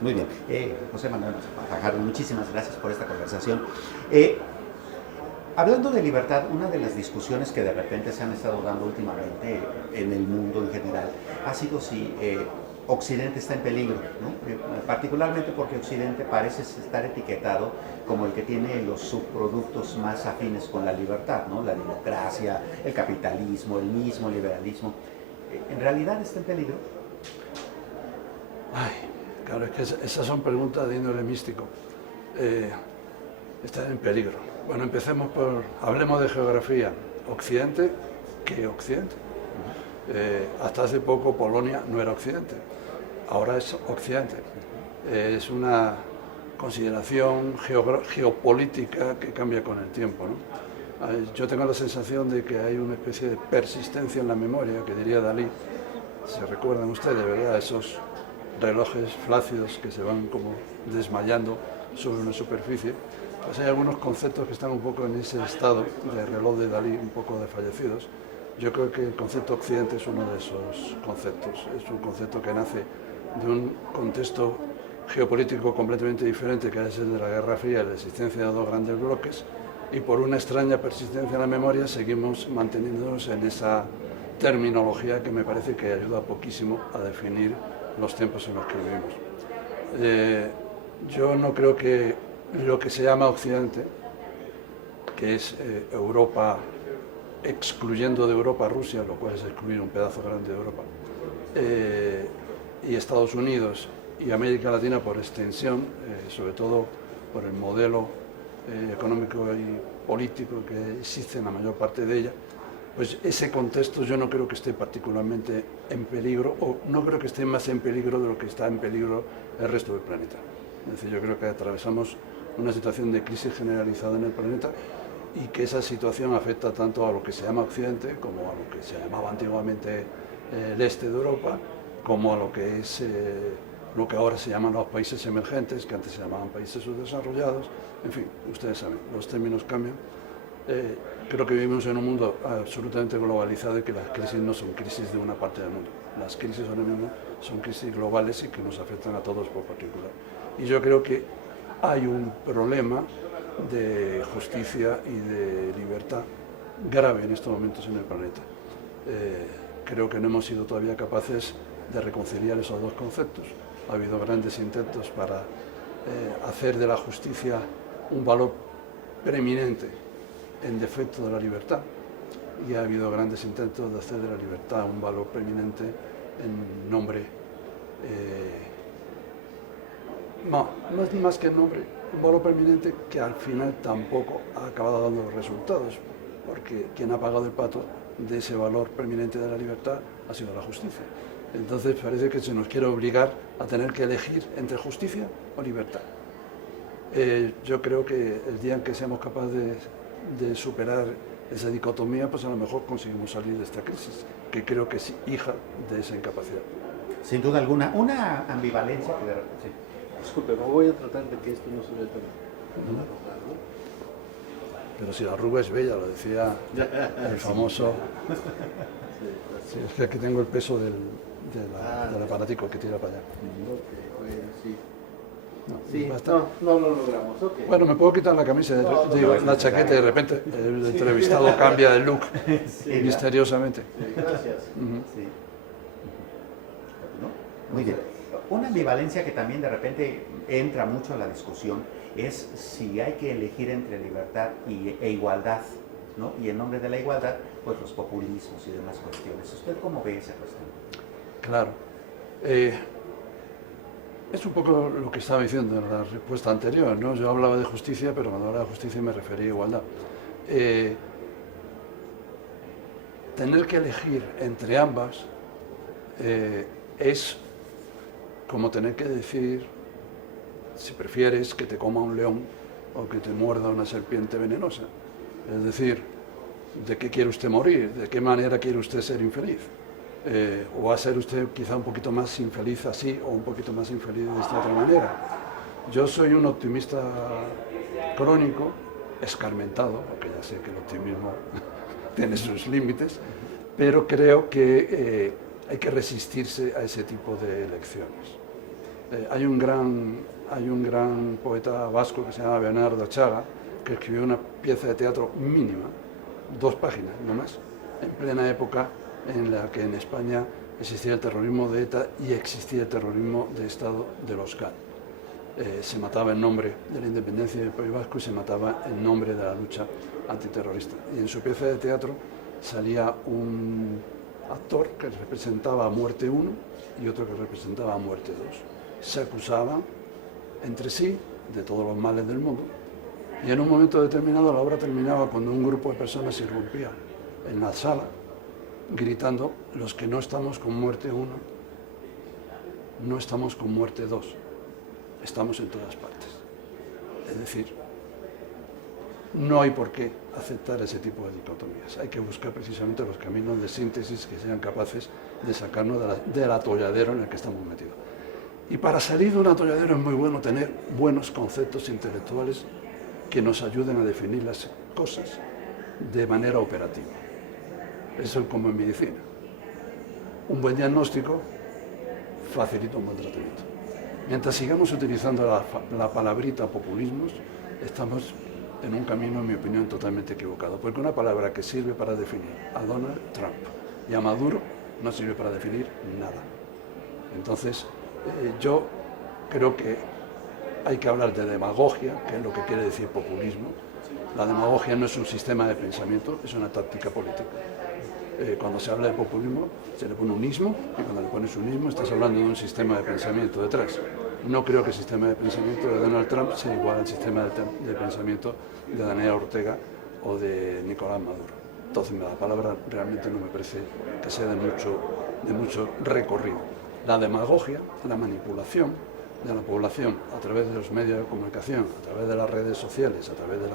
Muy bien. José Manuel Fajardo, muchísimas gracias por esta conversación. Hablando de libertad, una de las discusiones que de repente se han estado dando últimamente en el mundo en general ha sido si Occidente está en peligro, ¿no? Particularmente porque Occidente parece estar etiquetado como el que tiene los subproductos más afines con la libertad, ¿no? La democracia, el capitalismo, el mismo liberalismo. ¿En realidad está en peligro? Ay, claro, es que esas son preguntas de índole místico. Están en peligro. Bueno, empecemos hablemos de geografía. Occidente, ¿qué Occidente? Hasta hace poco Polonia no era Occidente, ahora es Occidente. Es una consideración geopolítica que cambia con el tiempo, ¿no? Yo tengo la sensación de que hay una especie de persistencia en la memoria, que diría Dalí. ¿Se recuerdan ustedes, verdad? Esos relojes flácidos que se van como desmayando sobre una superficie. Pues hay algunos conceptos que están un poco en ese estado de reloj de Dalí, un poco desfallecidos. Yo creo que el concepto Occidente es uno de esos conceptos. Es un concepto que nace de un contexto geopolítico completamente diferente, que es el de la Guerra Fría y la existencia de dos grandes bloques, y por una extraña persistencia en la memoria seguimos manteniéndonos en esa terminología que me parece que ayuda poquísimo a definir los tiempos en los que vivimos. Yo no creo que lo que se llama Occidente, que es Europa, excluyendo de Europa a Rusia, lo cual es excluir un pedazo grande de Europa, y Estados Unidos y América Latina por extensión, sobre todo por el modelo económico y político que existe en la mayor parte de ella, pues ese contexto yo no creo que esté particularmente en peligro, o no creo que esté más en peligro de lo que está en peligro el resto del planeta. Es decir, yo creo que atravesamos una situación de crisis generalizada en el planeta y que esa situación afecta tanto a lo que se llama Occidente como a lo que se llamaba antiguamente el este de Europa, como a lo que es lo que ahora se llaman los países emergentes, que antes se llamaban países subdesarrollados. En fin, ustedes saben, los términos cambian. Creo que vivimos en un mundo absolutamente globalizado y que las crisis no son crisis de una parte del mundo. Las crisis ahora mismo son crisis globales y que nos afectan a todos por particular. Y yo creo que hay un problema de justicia y de libertad grave en estos momentos en el planeta. Creo que no hemos sido todavía capaces de reconciliar esos dos conceptos. Ha habido grandes intentos para hacer de la justicia un valor preeminente en defecto de la libertad, y ha habido grandes intentos de hacer de la libertad un valor preeminente en nombre, no es más que en nombre, un valor preeminente que al final tampoco ha acabado dando los resultados, porque quien ha pagado el pato de ese valor preeminente de la libertad ha sido la justicia. Entonces parece que se nos quiere obligar a tener que elegir entre justicia o libertad. Yo creo que el día en que seamos capaces de superar esa dicotomía, pues a lo mejor conseguimos salir de esta crisis, que creo que es hija de esa incapacidad. Sin duda alguna, una ambivalencia que de repente... Sí. Disculpe, me voy a tratar de que esto no se vea tan arrugado, ¿no? Pero si la arruga es bella, lo decía el famoso... Sí, es que aquí tengo el peso del aparatico que tira para allá. Sí. No, sí, no lo logramos. Okay. Bueno, me puedo quitar la camisa, la chaqueta, y de repente el entrevistado cambia de look misteriosamente. Sí, gracias. Sí. Muy bien. Una ambivalencia que también de repente entra mucho a la discusión es si hay que elegir entre libertad e igualdad, ¿no? Y en nombre de la igualdad, pues los populismos y demás cuestiones. ¿Usted cómo ve esa cuestión? Claro. Es un poco lo que estaba diciendo en la respuesta anterior, ¿no? Yo hablaba de justicia, pero cuando hablaba de justicia me refería a igualdad. Tener que elegir entre ambas es como tener que decir si prefieres que te coma un león o que te muerda una serpiente venenosa. Es decir, ¿de qué quiere usted morir? ¿De qué manera quiere usted ser infeliz? ¿O va a ser usted quizá un poquito más infeliz así o un poquito más infeliz de esta otra manera? Yo soy un optimista crónico, escarmentado, porque ya sé que el optimismo tiene sus límites, pero creo que hay que resistirse a ese tipo de elecciones. Hay un gran poeta vasco que se llama Bernardo Chaga, que escribió una pieza de teatro mínima, 2 páginas, no más, en plena época en la que en España existía el terrorismo de ETA y existía el terrorismo de Estado de los GAL. Se mataba en nombre de la independencia del País Vasco y se mataba en nombre de la lucha antiterrorista. Y en su pieza de teatro salía un actor que representaba a Muerte 1 y otro que representaba a Muerte 2. Se acusaban entre sí de todos los males del mundo y en un momento determinado la obra terminaba cuando un grupo de personas irrumpía en la sala gritando: los que no estamos con Muerte 1 no estamos con Muerte 2, estamos en todas partes. Es decir, no hay por qué aceptar ese tipo de dicotomías. Hay que buscar precisamente los caminos de síntesis que sean capaces de sacarnos del atolladero en el que estamos metidos. Y para salir de un atolladero es muy bueno tener buenos conceptos intelectuales que nos ayuden a definir las cosas de manera operativa. Eso es como en medicina. Un buen diagnóstico facilita un buen tratamiento. Mientras sigamos utilizando la palabrita populismos, estamos en un camino, en mi opinión, totalmente equivocado. Porque una palabra que sirve para definir a Donald Trump y a Maduro no sirve para definir nada. Entonces, yo creo que hay que hablar de demagogia, que es lo que quiere decir populismo. La demagogia no es un sistema de pensamiento, es una táctica política. Cuando se habla de populismo, se le pone un ismo, y cuando le pones un ismo estás hablando de un sistema de pensamiento detrás. No creo que el sistema de pensamiento de Donald Trump sea igual al sistema de pensamiento de Daniel Ortega o de Nicolás Maduro. Entonces la palabra realmente no me parece que sea de mucho recorrido. La demagogia, la manipulación de la población a través de los medios de comunicación, a través de las redes sociales, a través de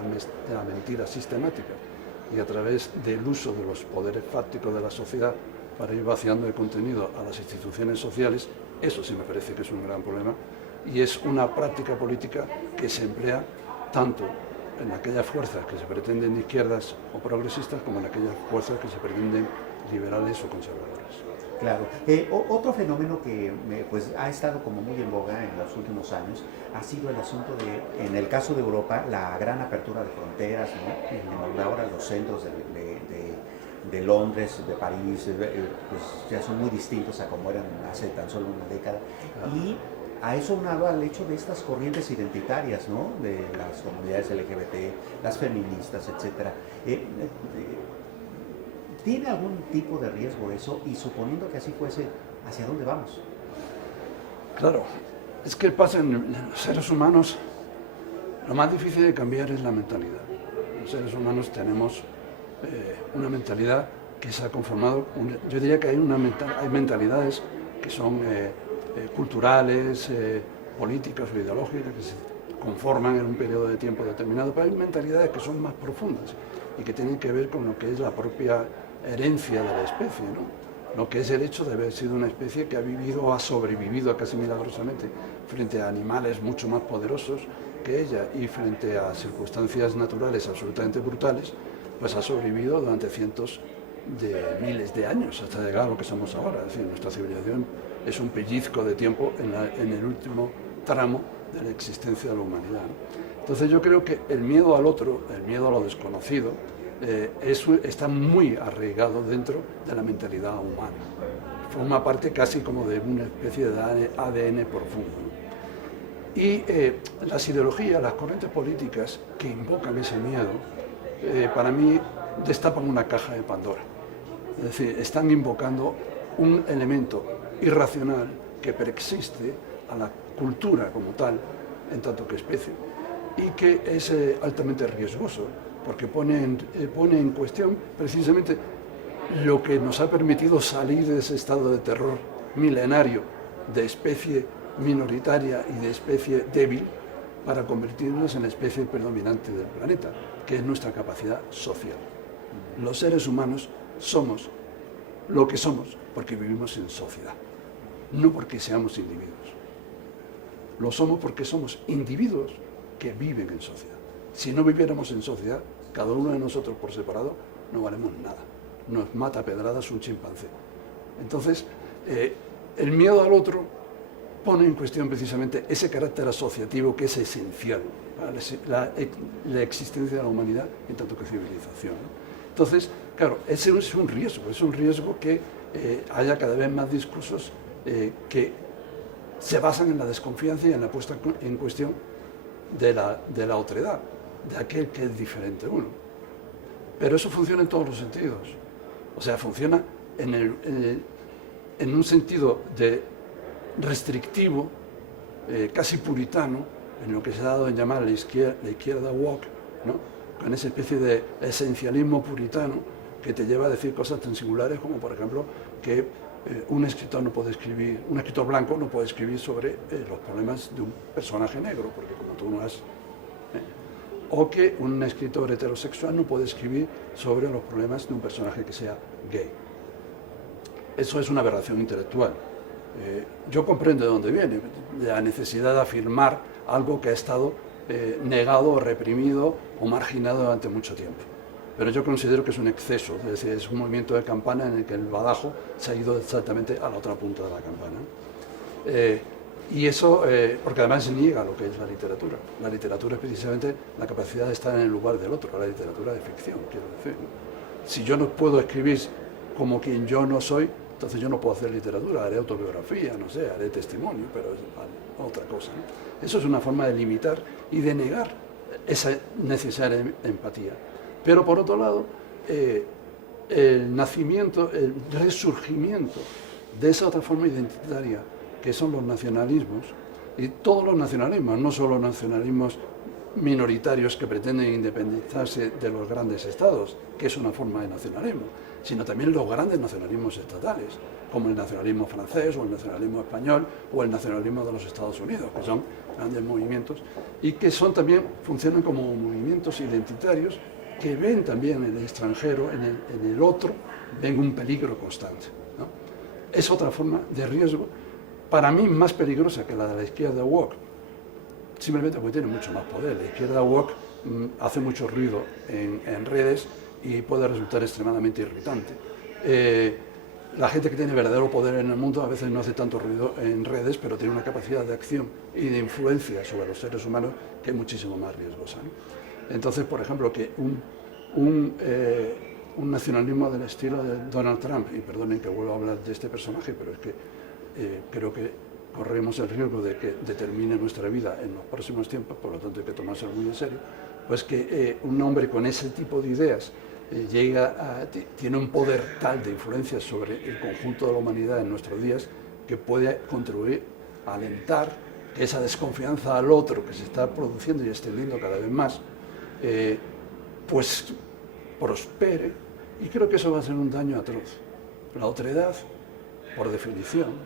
la mentira sistemática y a través del uso de los poderes fácticos de la sociedad para ir vaciando de contenido a las instituciones sociales, eso sí me parece que es un gran problema y es una práctica política que se emplea tanto en aquellas fuerzas que se pretenden izquierdas o progresistas como en aquellas fuerzas que se pretenden liberales o conservadoras. Claro. Otro fenómeno que pues, ha estado como muy en boga en los últimos años ha sido el asunto de, en el caso de Europa, la gran apertura de fronteras, ¿no? En donde ahora los centros de Londres, de París, pues ya son muy distintos a como eran hace tan solo una década. Y a eso unado al hecho de estas corrientes identitarias, ¿no? De las comunidades LGBT, las feministas, etc. ¿Tiene algún tipo de riesgo eso? Y suponiendo que así fuese, ¿hacia dónde vamos? Claro, es que pasa en los seres humanos, lo más difícil de cambiar es la mentalidad. Los seres humanos tenemos una mentalidad que se ha conformado, yo diría que hay mentalidades que son culturales, políticas o ideológicas que se conforman en un periodo de tiempo determinado, pero hay mentalidades que son más profundas y que tienen que ver con lo que es la propia herencia de la especie, ¿no? Lo que es el hecho de haber sido una especie que ha vivido o ha sobrevivido casi milagrosamente frente a animales mucho más poderosos que ella y frente a circunstancias naturales absolutamente brutales, pues ha sobrevivido durante cientos de miles de años hasta llegar a lo que somos ahora. Es decir, nuestra civilización es un pellizco de tiempo en el último tramo de la existencia de la humanidad, ¿no? Entonces yo creo que el miedo al otro, el miedo a lo desconocido, está muy arraigado dentro de la mentalidad humana. Forma parte casi como de una especie de ADN profundo, ¿no? Y las ideologías, las corrientes políticas que invocan ese miedo, para mí destapan una caja de Pandora. Es decir, están invocando un elemento irracional que preexiste a la cultura como tal, en tanto que especie, y que es altamente riesgoso, porque pone en cuestión precisamente lo que nos ha permitido salir de ese estado de terror milenario, de especie minoritaria y de especie débil, para convertirnos en la especie predominante del planeta, que es nuestra capacidad social. Los seres humanos somos lo que somos porque vivimos en sociedad, no porque seamos individuos. Lo somos porque somos individuos que viven en sociedad. Si no viviéramos en sociedad, cada uno de nosotros por separado, no valemos nada. Nos mata a pedradas un chimpancé. Entonces, el miedo al otro pone en cuestión precisamente ese carácter asociativo que es esencial para la existencia de la humanidad en tanto que civilización, ¿no? Entonces, claro, ese es un riesgo que haya cada vez más discursos que se basan en la desconfianza y en la puesta en cuestión de la otredad, de aquel que es diferente a uno. Pero eso funciona en todos los sentidos. O sea, funciona en un sentido de restrictivo, casi puritano, en lo que se ha dado en llamar la izquierda woke, ¿no? Con esa especie de esencialismo puritano que te lleva a decir cosas tan singulares como, por ejemplo, que un escritor blanco no puede escribir sobre los problemas de un personaje negro, porque como tú no has... o que un escritor heterosexual no puede escribir sobre los problemas de un personaje que sea gay. Eso es una aberración intelectual. Yo comprendo de dónde viene, de la necesidad de afirmar algo que ha estado negado, reprimido o marginado durante mucho tiempo. Pero yo considero que es un exceso, es decir, es un movimiento de campana en el que el badajo se ha ido exactamente a la otra punta de la campana. Y eso, porque además se niega lo que es la literatura. La literatura es precisamente la capacidad de estar en el lugar del otro, la literatura de ficción, quiero decir, ¿no? Si yo no puedo escribir como quien yo no soy, entonces yo no puedo hacer literatura, haré autobiografía, no sé, haré testimonio, pero es otra cosa, ¿no? Eso es una forma de limitar y de negar esa necesaria empatía. Pero por otro lado, el nacimiento, el resurgimiento de esa otra forma identitaria que son los nacionalismos, y todos los nacionalismos, no solo los nacionalismos minoritarios que pretenden independizarse de los grandes estados, que es una forma de nacionalismo, sino también los grandes nacionalismos estatales, como el nacionalismo francés o el nacionalismo español o el nacionalismo de los Estados Unidos, que son grandes movimientos y que son también, funcionan como movimientos identitarios que ven también en el extranjero, en el otro, ven un peligro constante, ¿no? Es otra forma de riesgo, para mí más peligrosa que la de la izquierda woke, simplemente porque tiene mucho más poder. La izquierda woke hace mucho ruido en redes y puede resultar extremadamente irritante. La gente que tiene verdadero poder en el mundo a veces no hace tanto ruido en redes, pero tiene una capacidad de acción y de influencia sobre los seres humanos que es muchísimo más riesgosa, ¿no? Entonces, por ejemplo, que un nacionalismo del estilo de Donald Trump, y perdonen que vuelva a hablar de este personaje, pero es que creo que corremos el riesgo de que determine nuestra vida en los próximos tiempos, por lo tanto hay que tomárselo muy en serio, pues que un hombre con ese tipo de ideas tiene un poder tal de influencia sobre el conjunto de la humanidad en nuestros días que puede contribuir a alentar que esa desconfianza al otro que se está produciendo y extendiendo cada vez más, pues prospere, y creo que eso va a ser un daño atroz. La otredad, por definición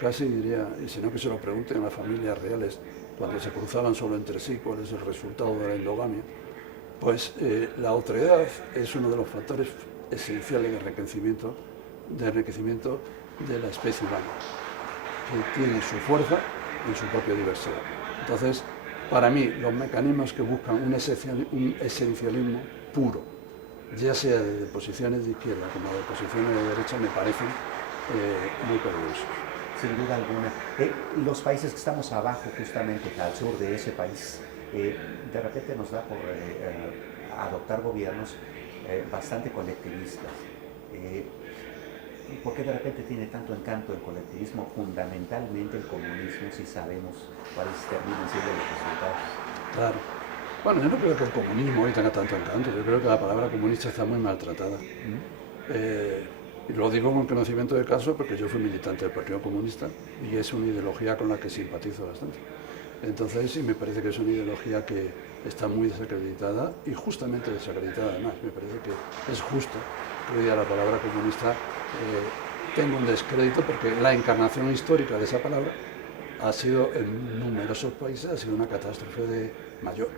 casi diría, y si no que se lo pregunten a las familias reales cuando se cruzaban solo entre sí cuál es el resultado de la endogamia, pues la otredad es uno de los factores esenciales de enriquecimiento de la especie humana, que tiene su fuerza en su propia diversidad. Entonces, para mí, los mecanismos que buscan un esencialismo puro, ya sea de posiciones de izquierda como de posiciones de derecha, me parecen muy peligrosos. Sin duda alguna. Los países que estamos abajo, justamente al sur de ese país, de repente nos da por adoptar gobiernos bastante colectivistas. ¿Por qué de repente tiene tanto encanto el colectivismo, fundamentalmente el comunismo, si sabemos cuáles terminan siendo los resultados? Claro. Bueno, yo no creo que el comunismo hoy tenga tanto encanto, yo creo que la palabra comunista está muy maltratada. Y lo digo con conocimiento de caso porque yo fui militante del Partido Comunista y es una ideología con la que simpatizo bastante. Entonces, sí, me parece que es una ideología que está muy desacreditada y justamente desacreditada además. Me parece que es justo que hoy día la palabra comunista tenga un descrédito porque la encarnación histórica de esa palabra ha sido en numerosos países, ha sido una catástrofe mayor.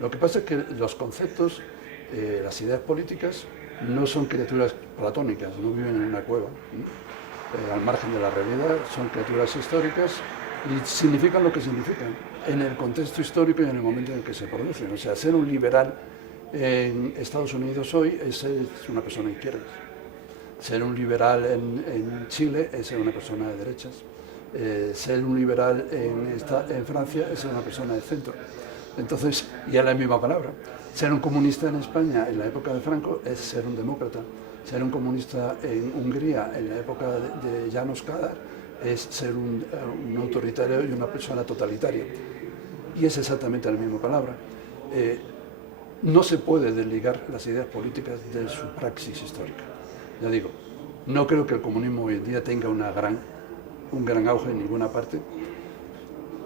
Lo que pasa es que los conceptos, las ideas políticas, no son criaturas platónicas, no viven en una cueva, al margen de la realidad, son criaturas históricas y significan lo que significan en el contexto histórico y en el momento en el que se producen. O sea, ser un liberal en Estados Unidos hoy es una persona izquierda. Ser un liberal en Chile es ser una persona de derechas. Ser un liberal en Francia es ser una persona de centro. Entonces, ya es la misma palabra. Ser un comunista en España en la época de Franco es ser un demócrata. Ser un comunista en Hungría en la época de János Kadar es ser un autoritario y una persona totalitaria. Y es exactamente la misma palabra. No se puede desligar las ideas políticas de su praxis histórica. Ya digo, no creo que el comunismo hoy en día tenga un gran auge en ninguna parte,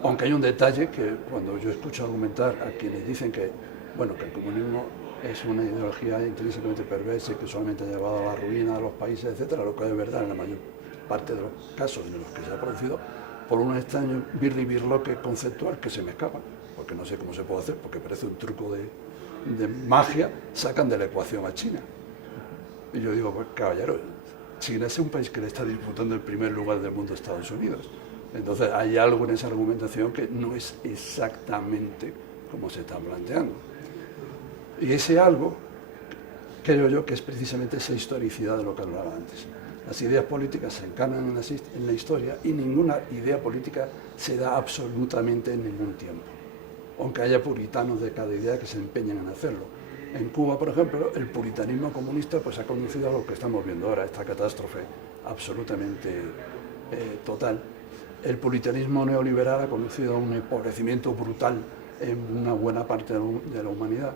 aunque hay un detalle que cuando yo escucho argumentar a quienes dicen que, bueno, que el comunismo es una ideología intrínsecamente perversa y que solamente ha llevado a la ruina de los países, etcétera, lo que es verdad en la mayor parte de los casos en los que se ha producido, por un extraño birlibirloque conceptual que se me escapa, porque no sé cómo se puede hacer, porque parece un truco de magia, sacan de la ecuación a China. Y yo digo, pues caballero, China es un país que le está disputando el primer lugar del mundo a Estados Unidos. Entonces hay algo en esa argumentación que no es exactamente como se está planteando. Y ese algo, creo yo, que es precisamente esa historicidad de lo que hablaba antes. Las ideas políticas se encarnan en la historia y ninguna idea política se da absolutamente en ningún tiempo, aunque haya puritanos de cada idea que se empeñen en hacerlo. En Cuba, por ejemplo, el puritanismo comunista pues, ha conducido a lo que estamos viendo ahora, esta catástrofe absolutamente total. El puritanismo neoliberal ha conducido a un empobrecimiento brutal en una buena parte de la humanidad.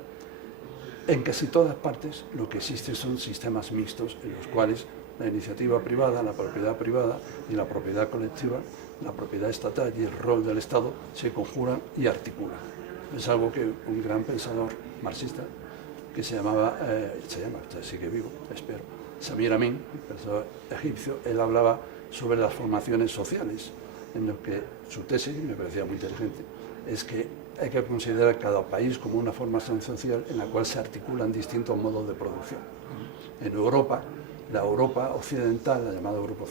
En casi todas partes lo que existe son sistemas mixtos en los cuales la iniciativa privada, la propiedad privada y la propiedad colectiva, la propiedad estatal y el rol del Estado se conjuran y articulan. Es algo que un gran pensador marxista que se llama, sigue vivo, espero, Samir Amin, pensador egipcio, él hablaba sobre las formaciones sociales, en lo que su tesis, me parecía muy inteligente, es que hay que considerar cada país como una formación social en la cual se articulan distintos modos de producción. En Europa, la Europa occidental, la llamada Europa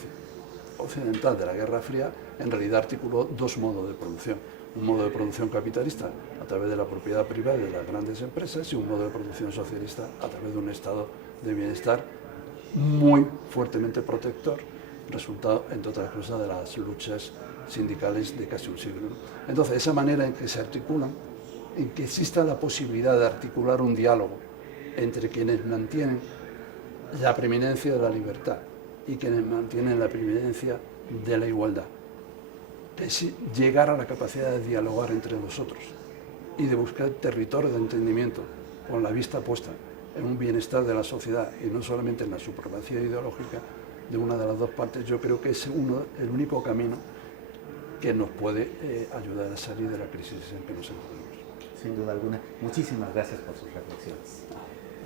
occidental de la Guerra Fría, en realidad articuló dos modos de producción. Un modo de producción capitalista a través de la propiedad privada de las grandes empresas y un modo de producción socialista a través de un estado de bienestar muy fuertemente protector, resultado, entre otras cosas, de las luchas sindicales de casi un siglo. Entonces, esa manera en que se articulan, en que exista la posibilidad de articular un diálogo entre quienes mantienen la preeminencia de la libertad y quienes mantienen la preeminencia de la igualdad, es llegar a la capacidad de dialogar entre nosotros y de buscar territorios de entendimiento con la vista puesta en un bienestar de la sociedad y no solamente en la supremacía ideológica de una de las dos partes. Yo creo que es el único camino que nos puede ayudar a salir de la crisis en que nos encontramos. Sin duda alguna. Muchísimas gracias por sus reflexiones.